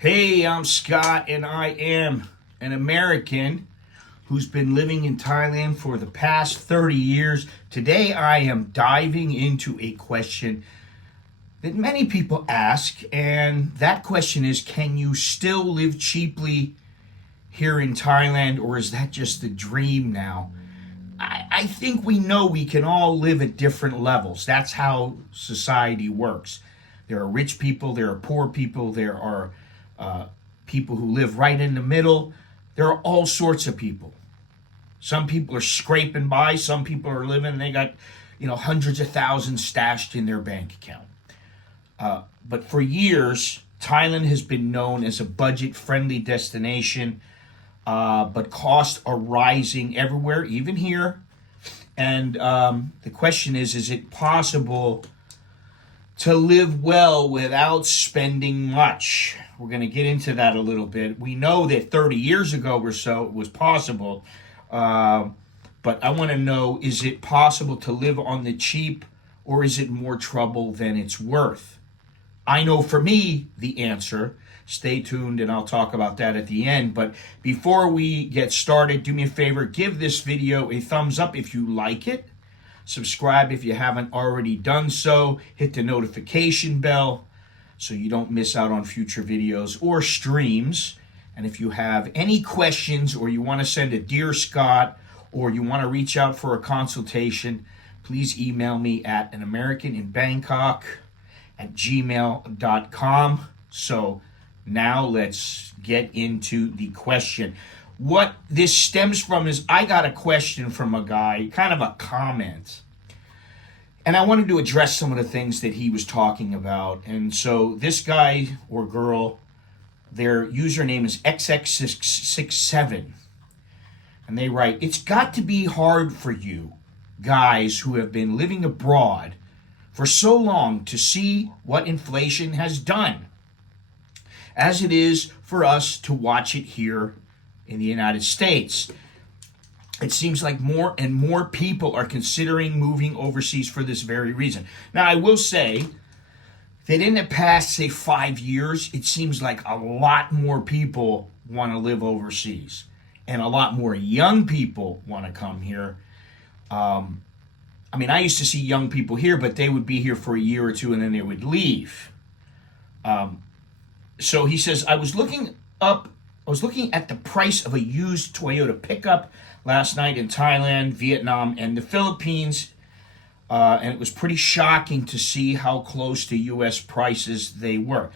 Hey, I'm Scott, and I am an American who's been living in Thailand for the past 30 years. Today, I am diving into a question that many people ask, and that question is, can you still live cheaply here in Thailand, or is that just a dream now? I think we know we can all live at different levels. That's how society works. There are rich people, there are poor people, there are people who live right in the middle. There are all sorts of people. Some people are scraping by, some people are living, they got, hundreds of thousands stashed in their bank account. But for years, Thailand has been known as a budget-friendly destination, but costs are rising everywhere, even here. And the question is it possible to live well without spending much? We're going to get into that a little bit. We know that 30 years ago or so it was possible, but I want to know, is it possible to live on the cheap, or is it more trouble than it's worth? I know for me the answer. Stay tuned and I'll talk about that at the end. But before we get started, do me a favor, give this video a thumbs up if you like it. Subscribe if you haven't already done so. Hit the notification bell so you don't miss out on future videos or streams. And if you have any questions, or you want to send a Dear Scott, or you want to reach out for a consultation, please email me at anamericaninbangkok@gmail.com. So now let's get into the question. What this stems from is I got a question from a guy, kind of a comment. And I wanted to address some of the things that he was talking about. And so this guy or girl, their username is XX667. And they write, "It's got to be hard for you guys who have been living abroad for so long to see what inflation has done, as it is for us to watch it here in the United States. It seems like more and more people are considering moving overseas for this very reason." Now, I will say that in the past, say, 5 years, it seems like a lot more people want to live overseas, and a lot more young people want to come here. I used to see young people here, but they would be here for a year or two and then they would leave. So he says, I was looking at the price of a used Toyota pickup last night in Thailand, Vietnam, and the Philippines, and it was pretty shocking to see how close to U.S. prices they were.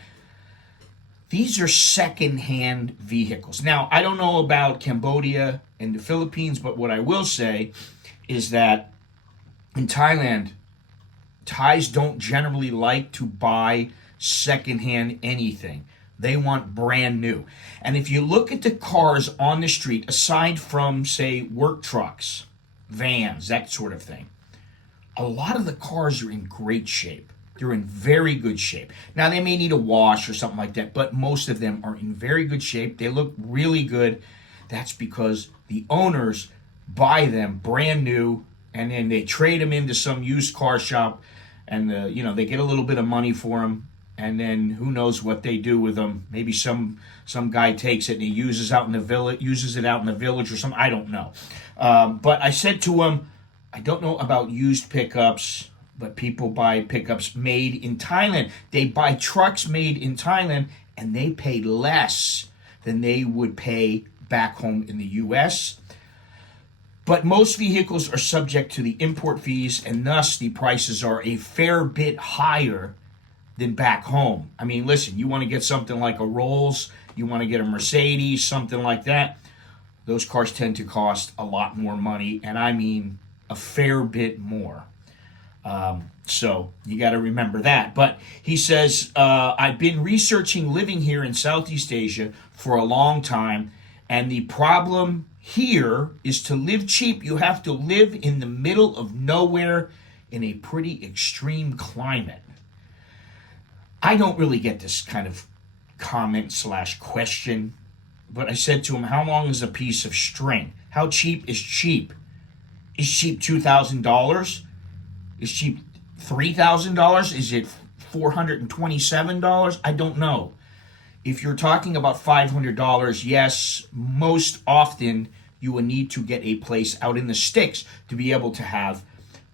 These are second-hand vehicles. Now, I don't know about Cambodia and the Philippines, but what I will say is that in Thailand, Thais don't generally like to buy second-hand anything. They want brand new. And if you look at the cars on the street, aside from, say, work trucks, vans, that sort of thing, a lot of the cars are in great shape. They're in very good shape. Now, they may need a wash or something like that, but most of them are in very good shape. They look really good. That's because the owners buy them brand new, and then they trade them into some used car shop, and they get a little bit of money for them. And then who knows what they do with them? Maybe some guy takes it and he uses it out in the village or something. I don't know. But I said to him, I don't know about used pickups, but people buy pickups made in Thailand. They buy trucks made in Thailand, and they pay less than they would pay back home in the U.S. But most vehicles are subject to the import fees, and thus the prices are a fair bit higher than back home. Listen, you want to get something like a Rolls, you want to get a Mercedes, something like that, those cars tend to cost a lot more money, and a fair bit more. So you got to remember that. But he says, I've been researching living here in Southeast Asia for a long time, and the problem here is to live cheap, you have to live in the middle of nowhere in a pretty extreme climate. I don't really get this kind of comment/question, but I said to him, how long is a piece of string? How cheap is cheap? Is cheap $2,000? Is cheap $3,000? Is it $427? I don't know. If you're talking about $500, yes, most often you will need to get a place out in the sticks to be able to have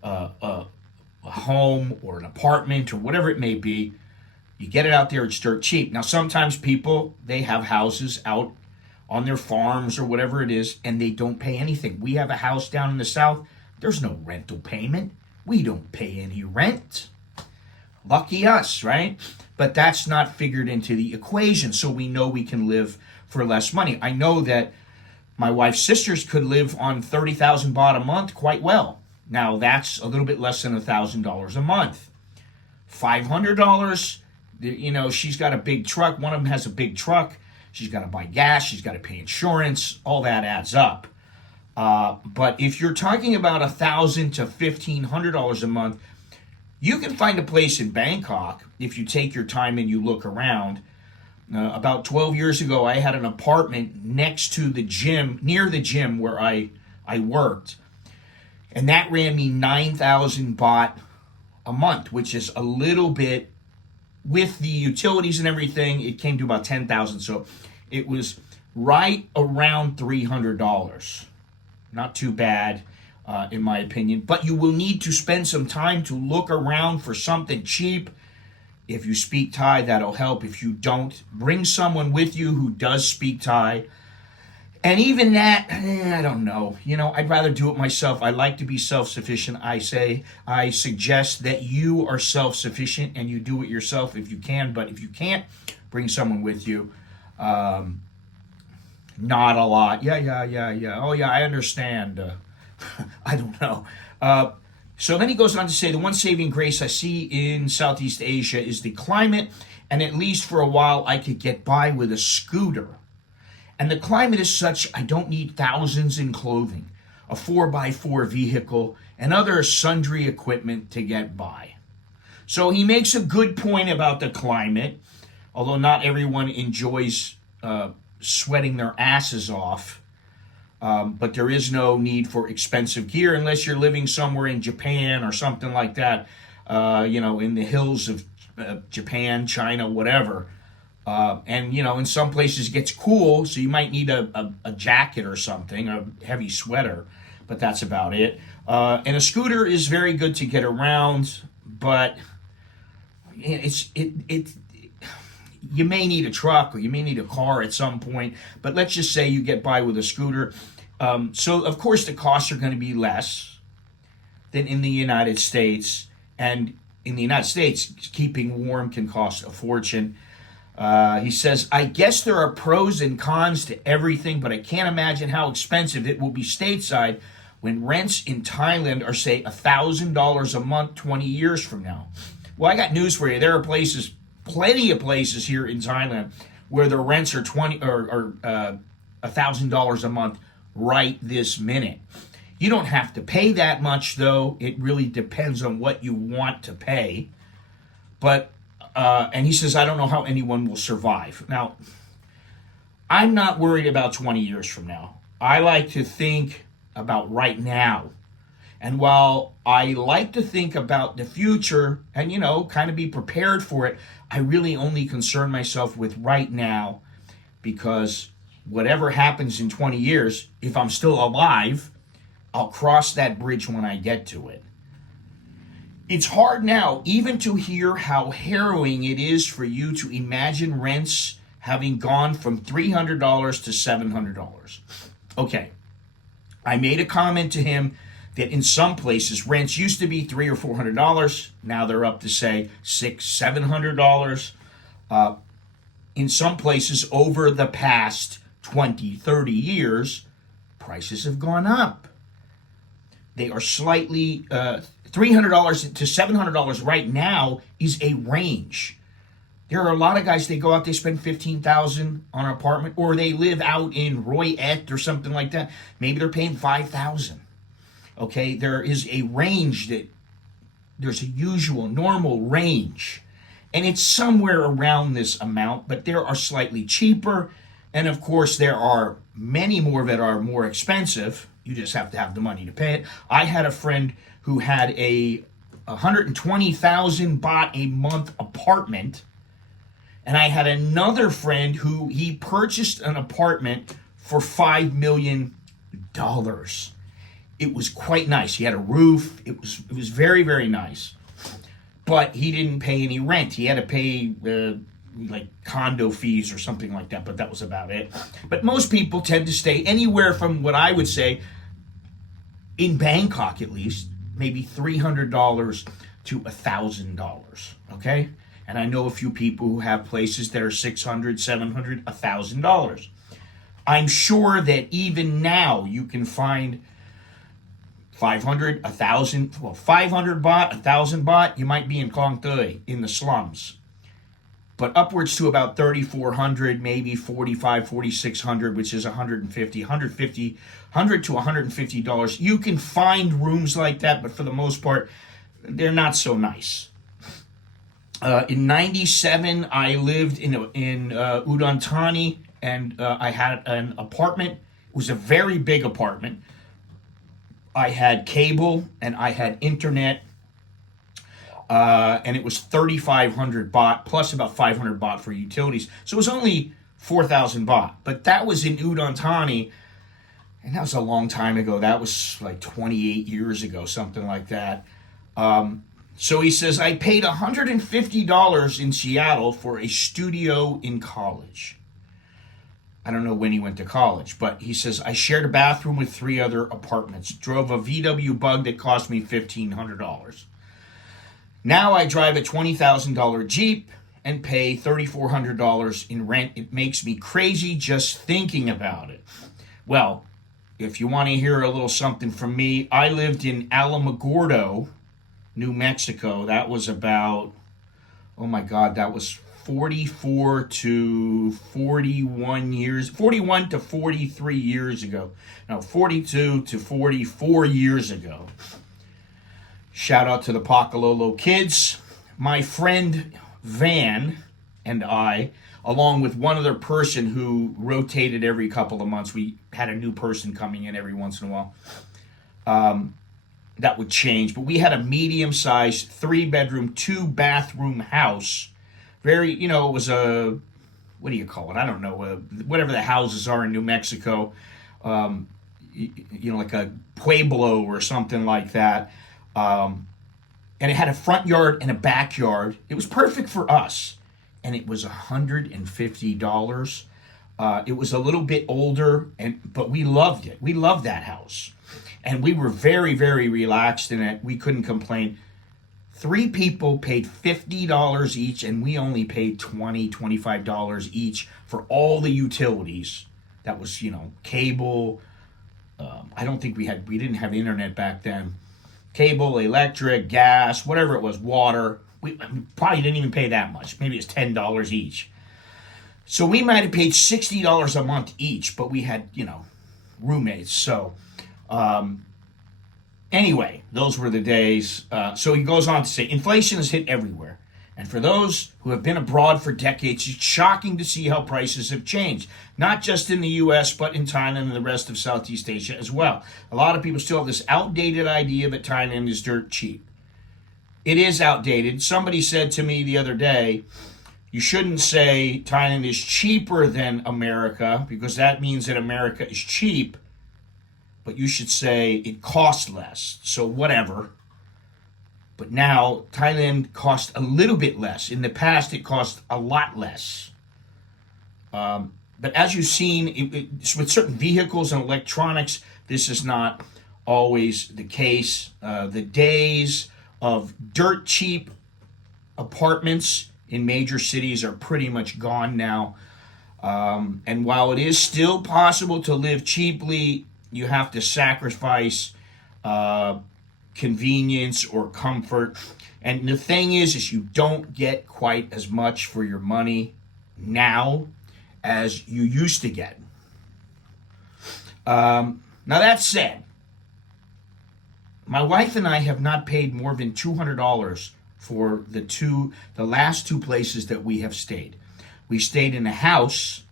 a home or an apartment or whatever it may be. You get it out there, it's dirt cheap. Now, sometimes people, they have houses out on their farms or whatever it is, and they don't pay anything. We have a house down in the south. There's no rental payment. We don't pay any rent. Lucky us, right? But that's not figured into the equation, so we know we can live for less money. I know that my wife's sisters could live on 30,000 baht a month quite well. Now, that's a little bit less than $1,000 a month. $500, she's got a big truck. One of them has a big truck. She's got to buy gas. She's got to pay insurance. All that adds up. But if you're talking about $1,000 to $1,500 a month, you can find a place in Bangkok if you take your time and you look around. About 12 years ago, I had an apartment next to the gym, near the gym where I worked. And that ran me 9,000 baht a month, which is a little bit, with the utilities and everything, it came to about 10,000. So it was right around $300. Not too bad, in my opinion. But you will need to spend some time to look around for something cheap. If you speak Thai, that'll help. If you don't, bring someone with you who does speak Thai. And even that, I don't know. I'd rather do it myself. I like to be self-sufficient. I suggest that you are self-sufficient and you do it yourself if you can. But if you can't, bring someone with you. Not a lot. Yeah. Oh, yeah, I understand. I don't know. So then he goes on to say, the one saving grace I see in Southeast Asia is the climate. And at least for a while, I could get by with a scooter. And the climate is such, I don't need thousands in clothing, a 4x4 vehicle, and other sundry equipment to get by. So he makes a good point about the climate, although not everyone enjoys sweating their asses off. But there is no need for expensive gear unless you're living somewhere in Japan or something like that, in the hills of Japan, China, whatever. And in some places it gets cool, so you might need a jacket or something, a heavy sweater, but that's about it. And a scooter is very good to get around, but you may need a truck or you may need a car at some point, but let's just say you get by with a scooter. So, of course, the costs are going to be less than in the United States. And in the United States, keeping warm can cost a fortune. He says, I guess there are pros and cons to everything, but I can't imagine how expensive it will be stateside when rents in Thailand are, say, $1,000 a month 20 years from now. Well, I got news for you. There are places, plenty of places here in Thailand where the rents are $1,000 a month right this minute. You don't have to pay that much, though. It really depends on what you want to pay. But and he says, I don't know how anyone will survive. Now, I'm not worried about 20 years from now. I like to think about right now. And while I like to think about the future and, kind of be prepared for it, I really only concern myself with right now, because whatever happens in 20 years, if I'm still alive, I'll cross that bridge when I get to it. It's hard now even to hear how harrowing it is for you to imagine rents having gone from $300 to $700. Okay, I made a comment to him that in some places rents used to be $300 or $400. Now they're up to, say, $600, $700. In some places over the past 20, 30 years, prices have gone up. They are slightly, $300 to $700 right now is a range. There are a lot of guys, they go out, they spend $15,000 on an apartment, or they live out in Roy Et or something like that. Maybe they're paying $5,000. Okay, there is a range there's a usual, normal range. And it's somewhere around this amount, but there are slightly cheaper. And of course, there are many more that are more expensive. You just have to have the money to pay it. I had a friend who had a 120,000 baht a month apartment, And I had another friend who he purchased an apartment for $5 million. It was quite nice. He had a roof. It was very, very nice. But he didn't pay any rent. He had to pay like condo fees or something like that, but that was about it. But most people tend to stay anywhere from what I would say, in Bangkok at least, maybe $300 to $1,000, okay? And I know a few people who have places that are $600, $700, $1,000. I'm sure that even now you can find 500, 1,000, well, 500 baht, 1,000 baht, you might be in Klong Toi, in the slums. But upwards to about 3,400, maybe 45, 4,600, which is 150 $100 to $150. You can find rooms like that, but for the most part, they're not so nice. In '97, I lived in Udon Thani, and I had an apartment. It was a very big apartment. I had cable and I had internet, and it was 3,500 baht plus about 500 baht for utilities. So it was only 4,000 baht. But that was in Udon Thani, and that was a long time ago. That was like 28 years ago, something like that. So he says, I paid $150 in Seattle for a studio in college. I don't know when he went to college, but he says, I shared a bathroom with 3 other apartments. Drove a VW Bug that cost me $1,500. Now I drive a $20,000 Jeep and pay $3,400 in rent. It makes me crazy just thinking about it. Well, if you want to hear a little something from me, I lived in Alamogordo, New Mexico. That was about, oh my God, that was 44 to 41 years, 41 to 43 years ago. No, 42 to 44 years ago. Shout out to the Pakalolo kids. My friend Van and I, along with one other person who rotated every couple of months, we had a new person coming in every once in a while. That would change, but we had a medium-sized 3-bedroom, 2-bathroom house. Very, it was a, what do you call it? I don't know, whatever the houses are in New Mexico, like a pueblo or something like that. And it had a front yard and a backyard. It was perfect for us, and it was $150. It was a little bit older, but we loved it. We loved that house. And we were very, very relaxed in it. We couldn't complain. 3 people paid $50 each, and we only paid $20, $25 each for all the utilities. That was, cable. I don't think we didn't have internet back then. Cable, electric, gas, whatever it was, water. We probably didn't even pay that much. Maybe it's $10 each. So we might have paid $60 a month each, but we had, roommates. So, anyway, those were the days. So he goes on to say, inflation has hit everywhere. And for those who have been abroad for decades, it's shocking to see how prices have changed. Not just in the U.S., but in Thailand and the rest of Southeast Asia as well. A lot of people still have this outdated idea that Thailand is dirt cheap. It is outdated. Somebody said to me the other day, you shouldn't say Thailand is cheaper than America, because that means that America is cheap. But you should say it costs less. So whatever. But now Thailand costs a little bit less. In the past, it cost a lot less. But as you've seen, with certain vehicles and electronics, this is not always the case. The days of dirt cheap apartments in major cities are pretty much gone now. And while it is still possible to live cheaply, you have to sacrifice convenience or comfort. And the thing is you don't get quite as much for your money now as you used to get. Now that said, my wife and I have not paid more than $200 for the last 2 places that we have stayed. We stayed in a house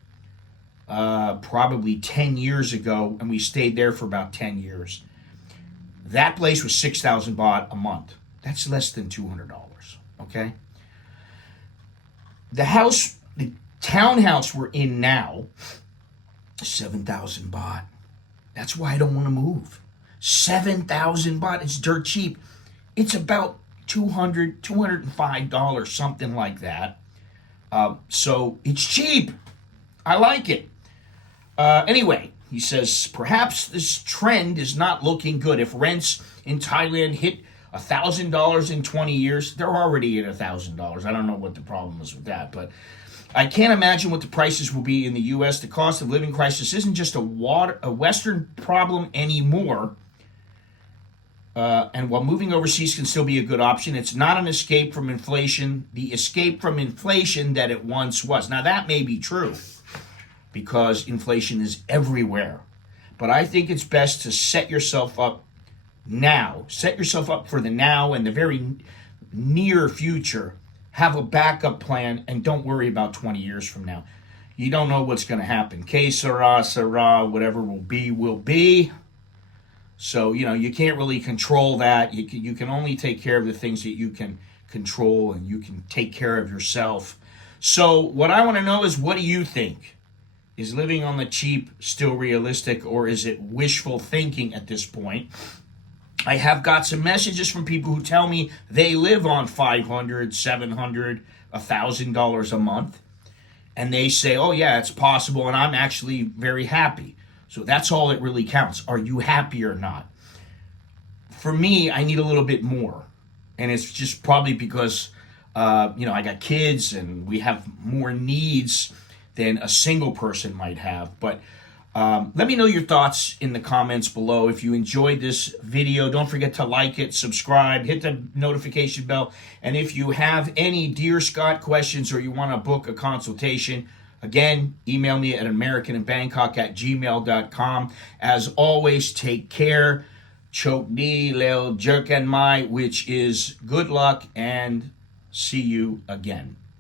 probably 10 years ago, and we stayed there for about 10 years. That place was 6,000 baht a month. That's less than $200, okay? The house townhouse we're in now, 7,000 baht. That's why I don't want to move. 7,000 baht. It's dirt cheap. It's about $200, $205, something like that. So it's cheap. I like it. Anyway, he says, perhaps this trend is not looking good. If rents in Thailand hit $1,000 in 20 years, they're already at $1,000. I don't know what the problem is with that, but I can't imagine what the prices will be in the U.S. The cost of living crisis isn't just a Western problem anymore. And while moving overseas can still be a good option, it's not an escape from inflation, the escape from inflation that it once was. Now, that may be true because inflation is everywhere. But I think it's best to set yourself up now. Set yourself up for the now and the very near future. Have a backup plan and don't worry about 20 years from now. You don't know what's going to happen. Que sera, sera, whatever will be, will be. So, you can't really control that. You can only take care of the things that you can control, and you can take care of yourself. So what I want to know is, what do you think? Is living on the cheap still realistic, or is it wishful thinking at this point? I have got some messages from people who tell me they live on $500, $700, $1,000 a month. And they say, oh yeah, it's possible, and I'm actually very happy. So that's all that really counts. Are you happy or not? For me, I need a little bit more. And it's just probably because, I got kids and we have more needs than a single person might have. But let me know your thoughts in the comments below. If you enjoyed this video, don't forget to like it, subscribe, hit the notification bell. And if you have any Dear Scott questions or you want to book a consultation, again, email me at americaninbangkok@gmail.com. As always, take care. Chok ni leo jerk and mai, which is good luck, and see you again.